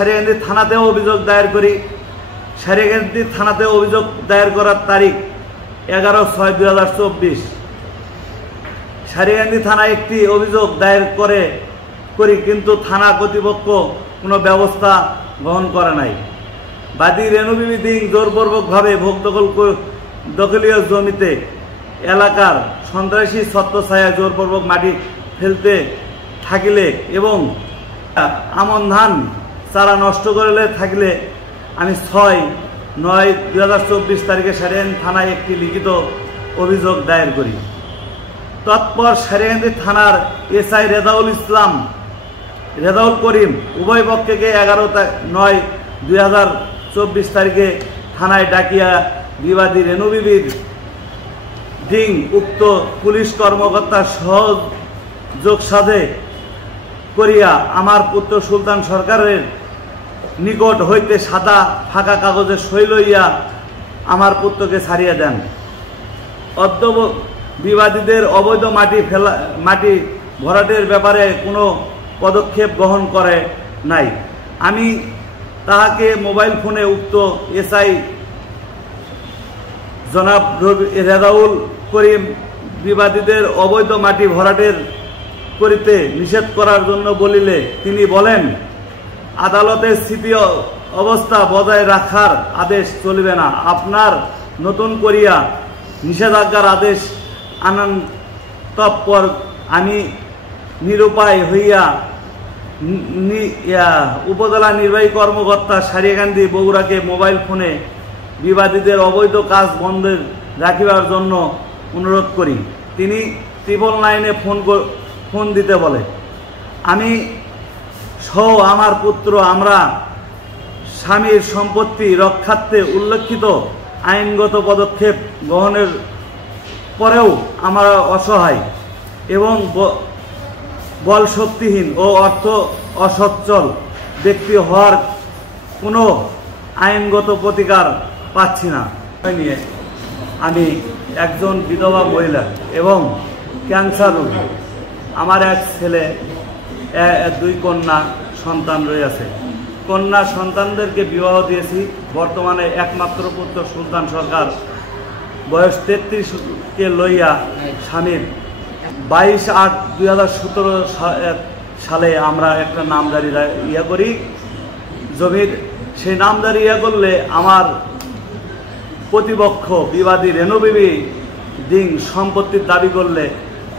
সারিয়াকান্দি থানাতেও অভিযোগ দায়ের করি। সারিয়াকান্দি থানাতে অভিযোগ দায়ের করার তারিখ 11/6/2024। সারিয়াকান্দি থানায় একটি অভিযোগ দায়ের করি, কিন্তু থানা কর্তৃপক্ষ কোনো ব্যবস্থা গ্রহণ করে নাই। বাদী রেণু বিবি দিং জোরপূর্বকভাবে ভোগ দখলীয় জমিতে এলাকার সন্ত্রাসী ছত্রছায়া জোরপূর্বক মাটি ফেলতে থাকিলে এবং আমন ধান চারা নষ্ট করলে থাকিলে আমি 6/9/2024 তারিখে সারিয়াকান্দি থানায় একটি লিখিত অভিযোগ দায়ের করি। তৎপর সারিয়াকান্দি থানার এসআই রেজাউল করিম উভয় পক্ষকে 11/9/2024 তারিখে থানায় ডাকিয়া বিবাদী রেণু বিবির দিং উক্ত পুলিশ কর্মকর্তার সহযোগ সাধে করিয়া আমার পুত্র সুলতান সরকারের নিকট হইতে সাদা ফাঁকা কাগজে সই লইয়া আমার পুত্রকে ছাড়িয়ে দেন। অদ্য বিবাদীদের অবৈধ মাটি ভরাটের ব্যাপারে কোনো পদক্ষেপ গ্রহণ করে নাই। আমি তাহাকে মোবাইল ফোনে উক্ত এসআই জনাব রেজাউল করিম বিবাদীদের অবৈধ মাটি ভরাটের করিতে নিষেধ করার জন্য বলিলে তিনি বলেন, আদালতের স্থিতি অবস্থা বজায় রাখার আদেশ চলিবে না। আপনার নতুন করিয়া নিষেধাজ্ঞার আদেশ আনান। তৎপর আমি নিরুপায় হইয়া উপজেলা নির্বাহী কর্মকর্তা সারিয়াকান্দি বগুড়াকে মোবাইল ফোনে বিবাদীদের অবৈধ কাজ বন্ধ রাখিবার জন্য অনুরোধ করি। তিনি 999-এ ফোন দিতে বলে। আমি সহ আমার পুত্র আমরা স্বামীর সম্পত্তি রক্ষার্থে উল্লেখিত আইনগত পদক্ষেপ গ্রহণের পরেও আমরা অসহায় এবং বল শক্তিহীন ও অর্থ অসচ্ছল ব্যক্তি হওয়ার কোনো আইনগত প্রতিকার পাচ্ছি না। নিয়ে আমি একজন বিধবা মহিলা এবং ক্যান্সার রোগী। আমার এক ছেলে, 2 কন্যা সন্তান রয়েছে। কন্যা সন্তানদেরকে বিবাহ দিয়েছি। বর্তমানে একমাত্র পুত্র সুলতান সরকার বয়স 33কে লইয়া স্বামীর 22/8/2017 সালে আমরা একটা নামজারি করি জমির। সেই নামজারি করলে আমার প্রতিপক্ষ বিবাদী রেণু বিবি দিং সম্পত্তির দাবি করলে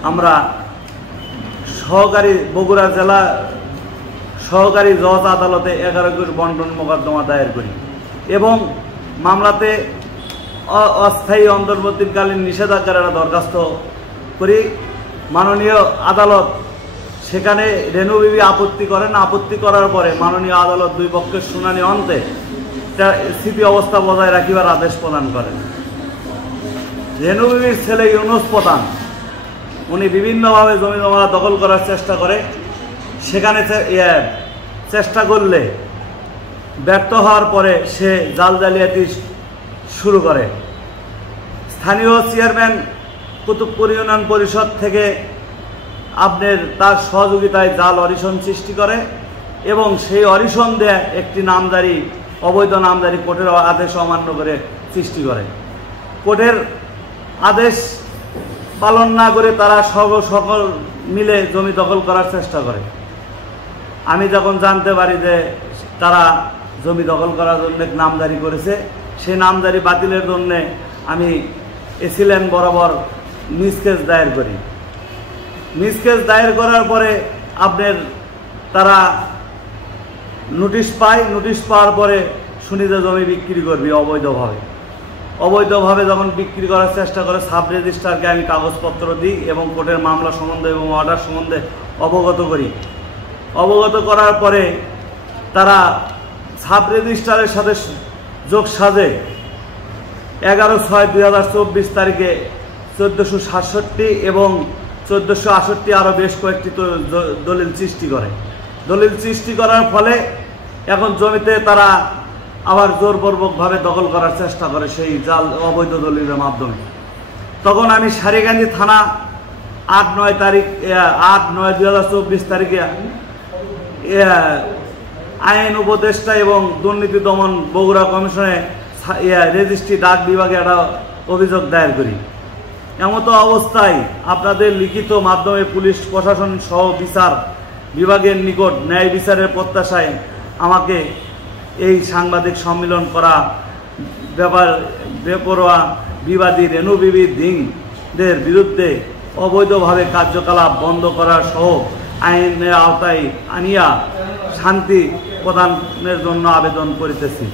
আমরা বগুড়া জেলা সহকারী জজ আদালতে 11 কোটি বন্টন মোকদ্দমা দায়ের করি এবং মামলাতে অস্থায়ী অন্তর্বর্তীকালীন নিষেধাজ্ঞার দরখাস্ত করি। মাননীয় আদালত সেখানে রেণু বিবি আপত্তি করেন। আপত্তি করার পরে মাননীয় আদালত 2 পক্ষের শুনানি অন্তে স্থিতি অবস্থা বজায় রাখিবার আদেশ প্রদান করেন। রেণু বিবির ছেলে ইউনুস প্রধান উনি বিভিন্নভাবে জমি জমা দখল করার চেষ্টা করে। সেখানে চেষ্টা করলে ব্যর্থ হওয়ার পরে সে জালিয়াতি শুরু করে। স্থানীয় চেয়ারম্যান কুতুবপুর ইউনিয়ন পরিষদ থেকে তার সহযোগিতায় জাল অডিশন সৃষ্টি করে এবং সেই অডিশন দেয় একটি অবৈধ নামজারি কোর্টের আদেশ অমান্য করে সৃষ্টি করে। কোর্টের আদেশ পালন না করে তারা সকল মিলে জমি দখল করার চেষ্টা করে। আমি যখন জানতে পারি যে তারা জমি দখল করার জন্য নামজারি করেছে, সেই নামজারি বাতিলের জন্য আমি এসিল্যান্ড বরাবর মিসকেস দায়ের করি। মিসকেস দায়ের করার পরে তারা নোটিশ পায়। নোটিশ পাওয়ার পরে শুনি যে জমি বিক্রি করবি অবৈধভাবে যখন বিক্রি করার চেষ্টা করে সাব রেজিস্ট্রারকে আমি কাগজপত্র দিই এবং কোর্টের মামলা সম্বন্ধে এবং অর্ডার সম্বন্ধে অবগত করি। অবগত করার পরে তারা সাব রেজিস্ট্রারের সাথে যোগ সাজে 11/6/2024 তারিখে 1467 এবং 1468 আরও বেশ কয়েকটি দলিল সৃষ্টি করে। দলিল সৃষ্টি করার ফলে এখন জমিতে তারা আবার জোরপূর্বকভাবে দখল করার চেষ্টা করে সেই জাল অবৈধ দলিলের মাধ্যমে। তখন আমি সারিয়াকান্দি থানা 8/9/2024 তারিখে আইন উপদেষ্টা এবং দুর্নীতি দমন বগুড়া কমিশনে রেজিস্ট্রি ডাক বিভাগে একটা অভিযোগ দায়ের করি। এমতো অবস্থায় আপনাদের লিখিত মাধ্যমে পুলিশ প্রশাসন সহ বিচার বিভাগের নিকট ন্যায় বিচারের প্রত্যাশায় আমাকে এই সাংবাদিক সম্মেলন করা বেপরোয়া বিবাদী রেণু বিবি দিংদের বিরুদ্ধে অবৈধভাবে কার্যকলাপ বন্ধ করা সহ আইনের আওতায় আনিয়া শান্তি প্রদানের জন্য আবেদন করিতেছি।